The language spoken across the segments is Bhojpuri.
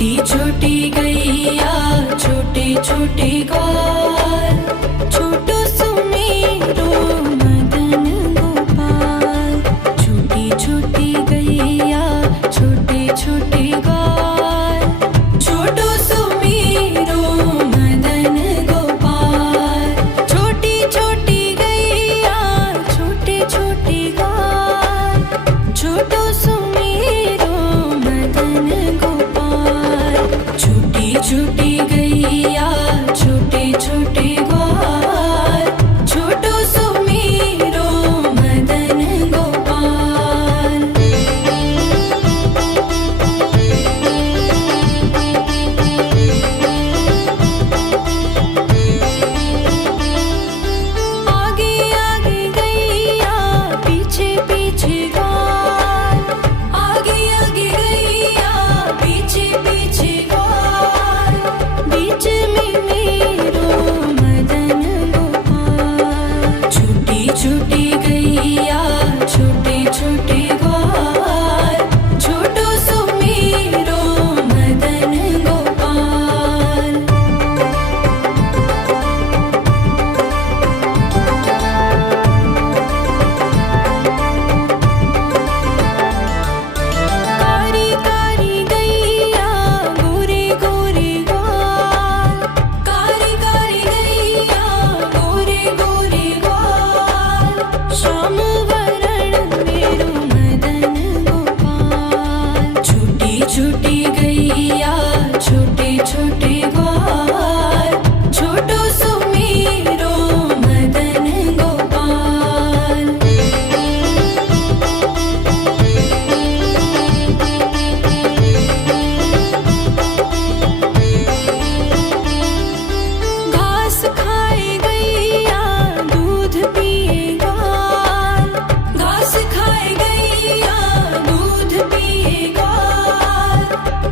छोटी छोटी गैया छोटे छोटे ग्वाल, छोटो सुमेरो मदन गोपाल। छोटी छोटी गैया छोटे छोटे ग्वाल, छोटो सुमेरो मदन गोपाल। छोटी छोटी गैया छोटे छोटे ग्वाल, छोटो सुमेरो मदन गोपाल। छोटी छोटी गैया छोटे छोटे ग्वाल, छोटो सुमेरो मदन गोपाल। आगे आगे गैया पीछे पीछे ग्वाल, आगे आगे गैया पीछे पीछे ग्वाल। बीच में मेरो मदन गोपाल। छोटी छोटी गैया छोटे छोटे ग्वाल, छोटो सुमेरो मदन गोपाल। कारी कारी गैया गोरे गोरे ग्वाल, कारी कारी गैया गोरे गोरे ग्वाल। श्याम वरण मेरो मदन गोपाल। छोटी छोटी गैया छोटे छोटे ग्वाल, छोटो सुमेरो मदन गोपाल। घास खाए गैया दूध पिए ग्वाल, घास खाए गैया दूध पिए ग्वाल।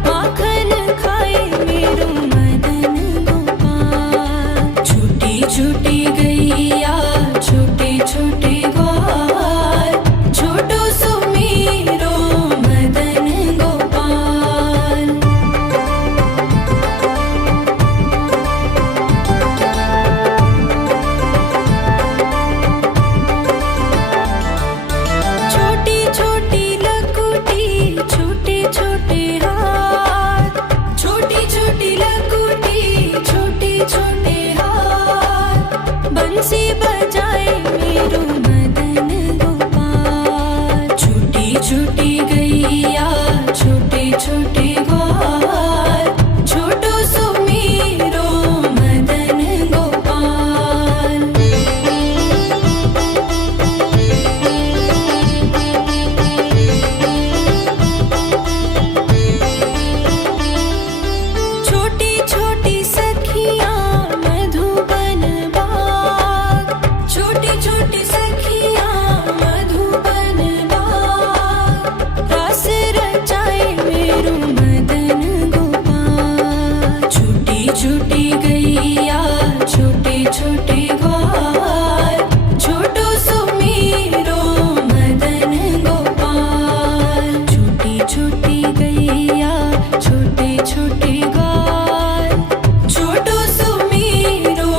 माखन खाए मेरो मदन गोपाल। छोटी छोटी गैया छोटे छोटे ग्वाल, छोटो सुमेरो मदन गोपाल। छोटी छोटी लकुटी छोटे छोटे हाथ, छोटी छोटी लकुटी छोटे छोटे हाथ। बंसी बजाए मेरो मदन गोपाल। छोटी छोटी गैया छोटे छोटे ग्वाल, छोटो सुमेरो मदन गोपाल। छोटी छोटी सखियाँ मधुबन बाग, छोटी छोटी सखियाँ मधुबन बाग। रास रचाए मेरो मदन गोपाल। छोटी छोटी गैया छोटे छोटे ग्वाल, छोटो सुमेरो मदन गोपाल। छोटी छोटी गैया छोटे छोटे ग्वाल, छोटो सुमेरो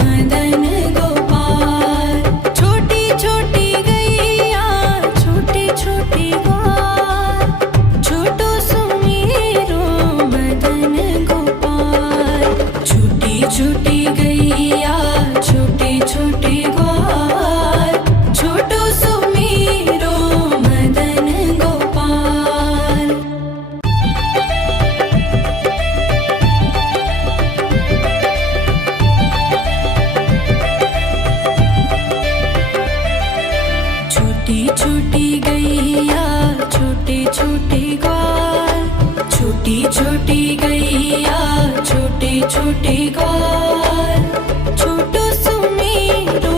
मदन गोपाल। छोटी छोटी गैया छोटे छोटे ग्वाल, छोटो सुमेरो मदन गोपाल। छोटी छोटी गैया छोटे छोटे ग्वाल, छोटो सुमेरो मदन गोपाल। छोटी छोटी गैया छोटे छोटे ग्वाल, छोटी छोटी गैया छोटे छोटे ग्वाल, छोटो सुमेरो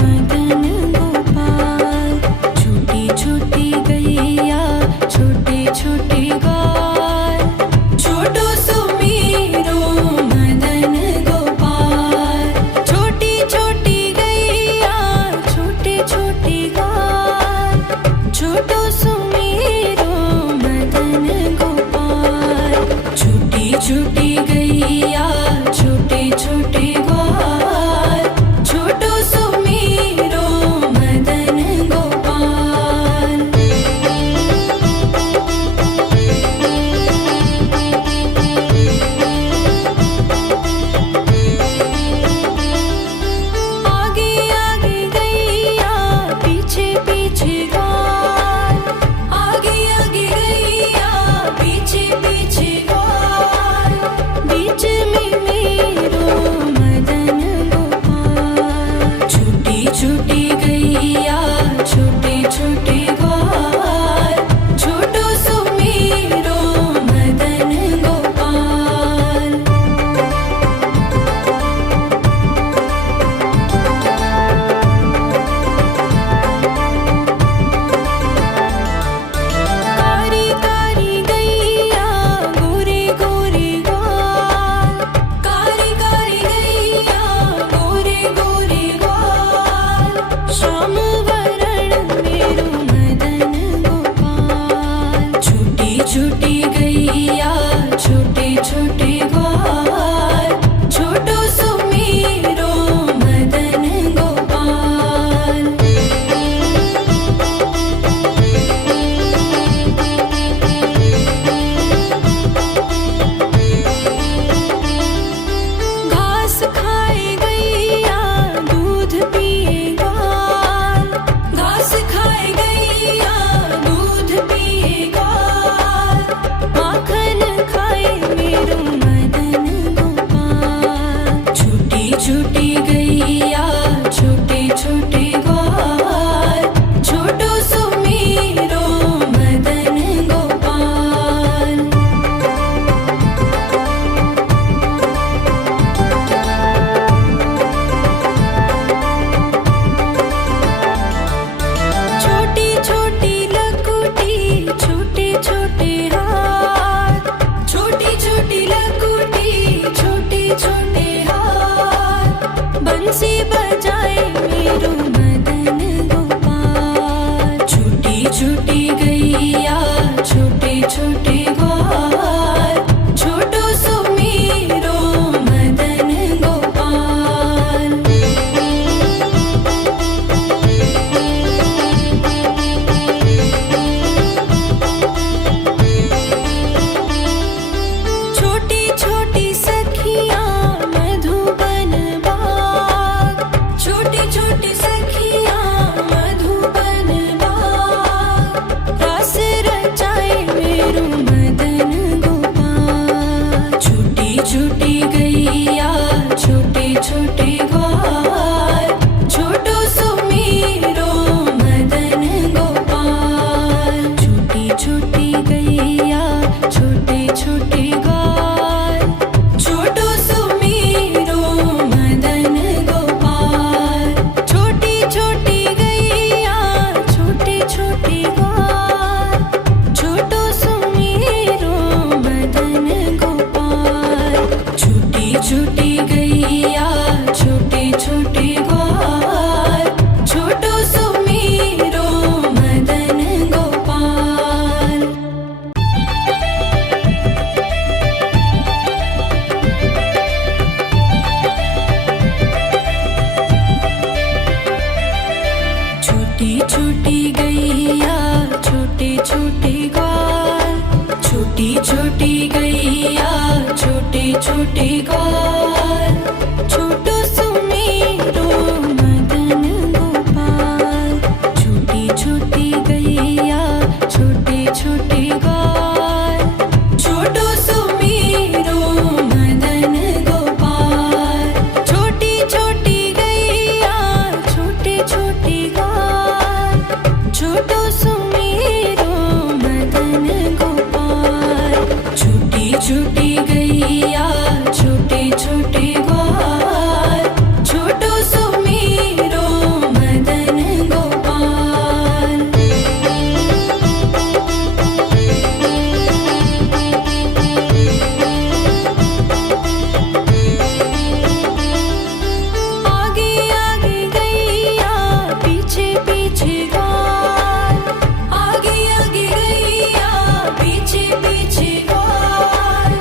मदन गोपाल। छोटी छोटी गैया छोटे छोटे ग्वाल, छोटो सुमेरो मदन गोपाल। छोटी छोटी गैया छोटे छोटे ग्वाल, छोटो सुमेरो मदन गोपाल। छोटी छोटी छोटी सखियाँ मधुबन बाग, छोटी छोटी सखियाँ मधुबन बाग, रास रचाए मेरू मदन गोपाल। छोटी छोटी गैया छोटे छोटे ग्वाल, छोटो सुमीरो मदन गोपाल। छोटी छोटी गैया छोटे छोटे ग्वाल, छोटो सुमीरो मदन गोपाल। छोटी छोटी गैया छोटे छोटे ग्वाल, छोटो सुमीरो मदन गोपाल। छोटी छोटी गैया छोटे छोटे ग्वाल, छोटो सुमीरो मदन गोपाल। छोटी छोटी गैया छोटे छोटे ग्वाल, छोटी छोटी गैया छोटे छोटे ग्वाल, छोटो सुमीरो मदन गोपाल। छोटी छोटी गैया छोटे छोटे ग्वाल, छोटो सुमीरो मदन गोपाल। छोटी छोटी गैया छोटे छोटे ग्वाल, छोटो सुमीरो मदन गोपाल। छोटी छोटी गैया छोटे छोटे ग्वाल, छोटो सुमीरो मदन गोपाल। आगे आगे गैया पीछे पीछे ग्वाल, आगे आगे गैया पीछे पीछे ग्वाल,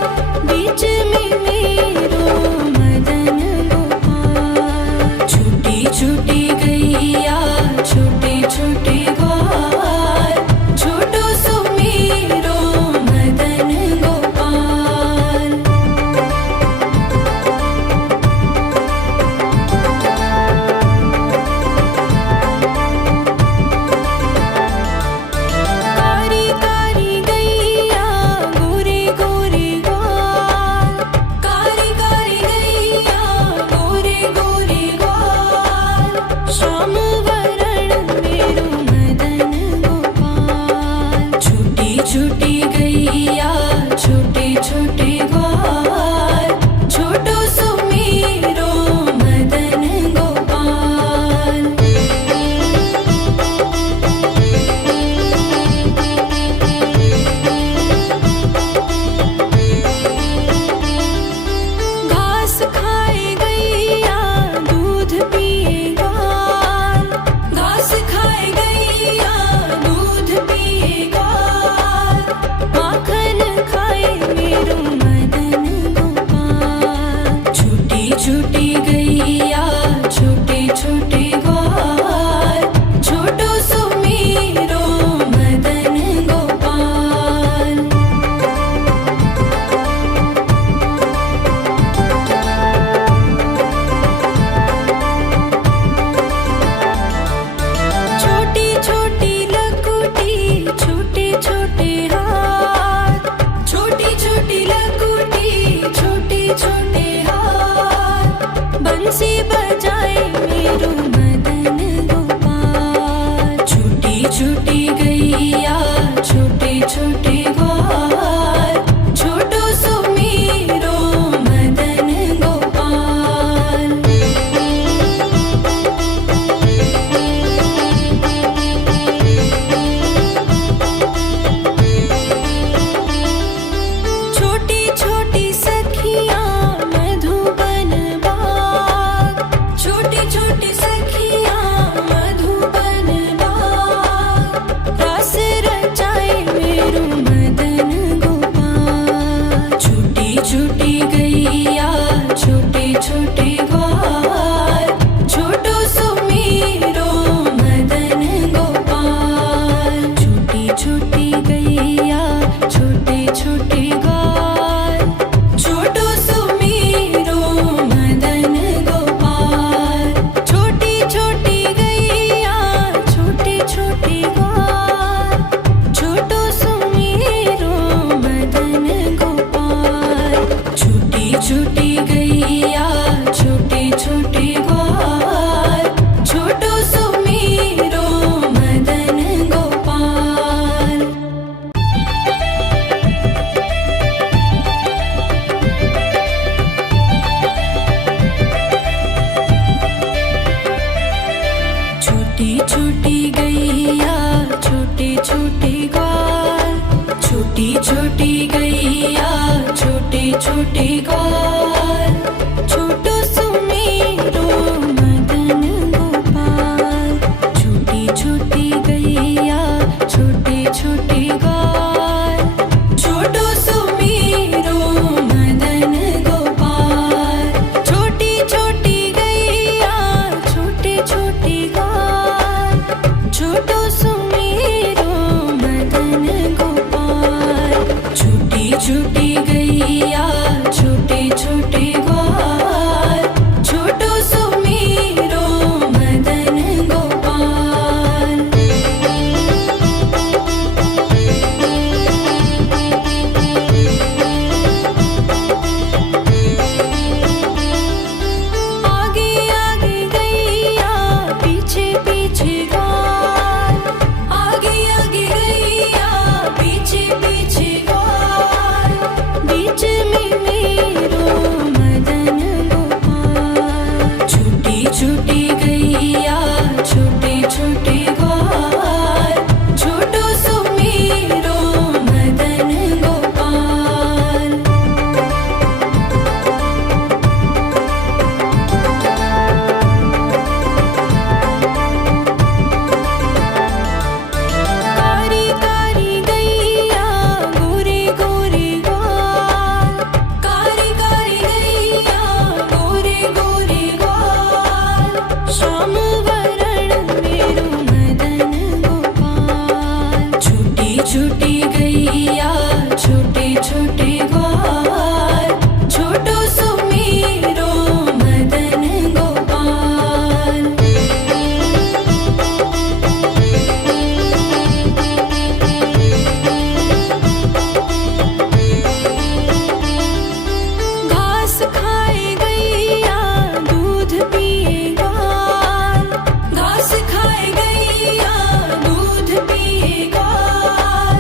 छोटे ग्वाल, छोटो सुमेरो मदन गोपाल। छोटी छोटी गैया छोटे छोटे ग्वाल, छोटो सुमेरो मदन गोपाल। छोटी छोटी गैया छोटे छोटे ग्वाल, छोटो सुमेरो मदन गोपाल। छोटी छोटी गैया छोटे छोटे ग्वाल, छोटो सुमेरो मदन गोपाल। आगे आगे गैया पीछे पीछे ग्वाल, आगे आगे गैया पीछे पीछे ग्वाल। बीच में मेरो मदन गोपाल। छोटी छोटी गैया छोटे छोटे ग्वाल, छोटो सुमेरो मदन गोपाल। कारी कारी गैया गोरे गोरे ग्वाल, कारी कारी गैया गोरे गोरे ग्वाल। श्याम वरण मेरो मदन गोपाल। छोटी छोटी गैया छोटे छोटे ग्वाल, छोटो सुमेरो मदन गोपाल। घास खाए गैया दूध पिए ग्वाल, घास खाए गैया दूध पिए ग्वाल।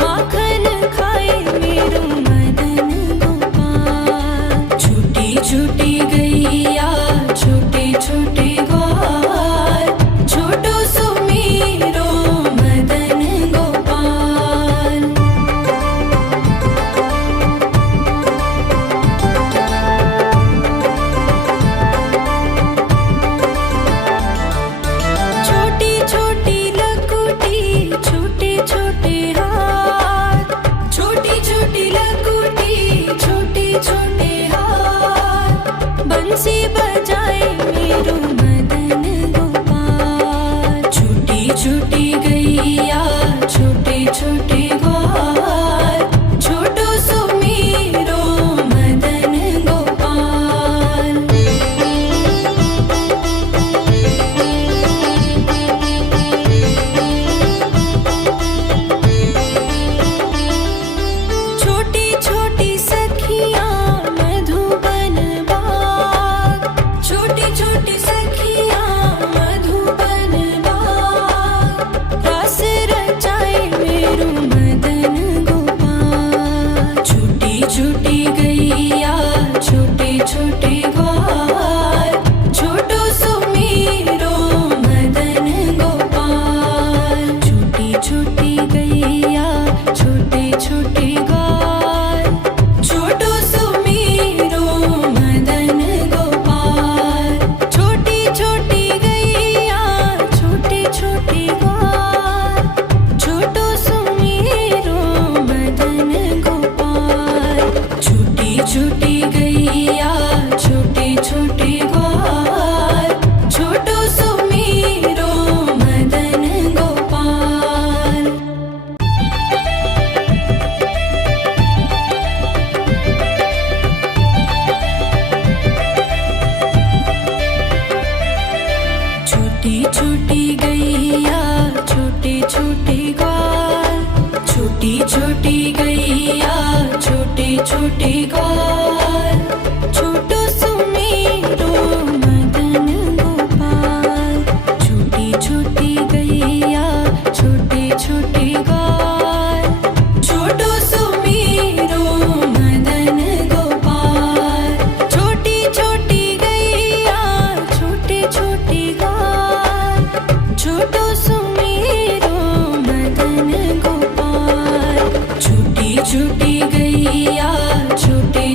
माखन खाए मेरो मदन गोपाल। छोटी छोटी गैया छोटे छोटे ग्वाल, छोटो सुमेरो मदन गोपाल। छोटी छोटी लकुटी छोटे छोटे हाथ, छोटी छोटी लकुटी छोटे छोटे हाथ। बंसी बजाए मेरो मदन गोपाल। छोटी छोटी गैया छोटे छोटे ग्वाल, छोटो सुमेरो मदन गोपाल। छोटी छोटी सखियाँ मधुबन बाग, छोटी छोटी सखियाँ मधुबन बाग। रास रचाए मेरो मदन गोपाल। छोटी छोटी गैया छोटे छोटे ग्वाल, छोटो सुमेरो मदन गोपाल। छोटी छोटी गैया छोटे छोटे ग्वाल, छोटो सुमेरो मदन गोपाल। छोटी छोटी गैया छोटे छोटे ग्वाल, छोटो सुमेरो मदन गोपाल। छोटी छोटी गैया छोटे छोटे ग्वाल, छोटो सुमेरो मदन गोपाल। छोटी छोटी गैया छोटे छोटे ग्वाल, छोटी छोटी गैया छोटे छोटे ग्वाल, छोटो सुमेरो मदन गोपाल। छोटी छोटी गैया छोटे छोटे ग्वाल, छोटो सुमेरो मदन गोपाल। छोटी छोटी गैया छोटे छोटे ग्वाल, छोटो सुमेरो मदन गोपाल। छोटी छोटी गैया छोटे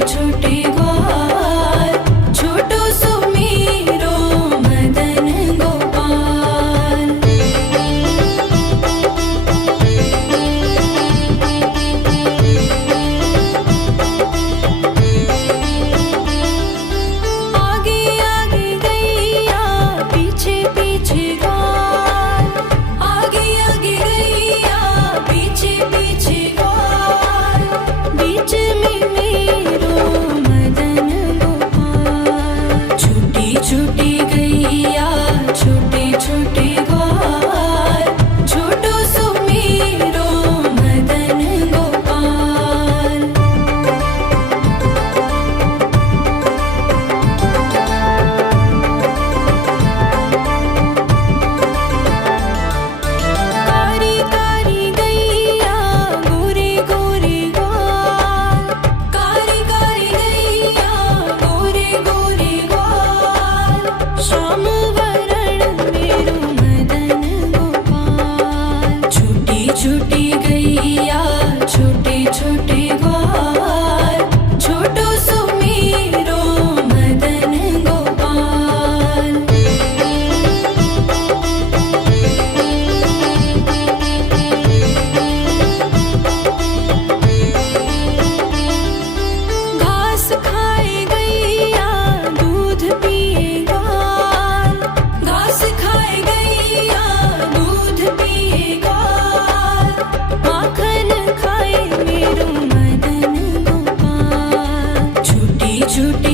छोटे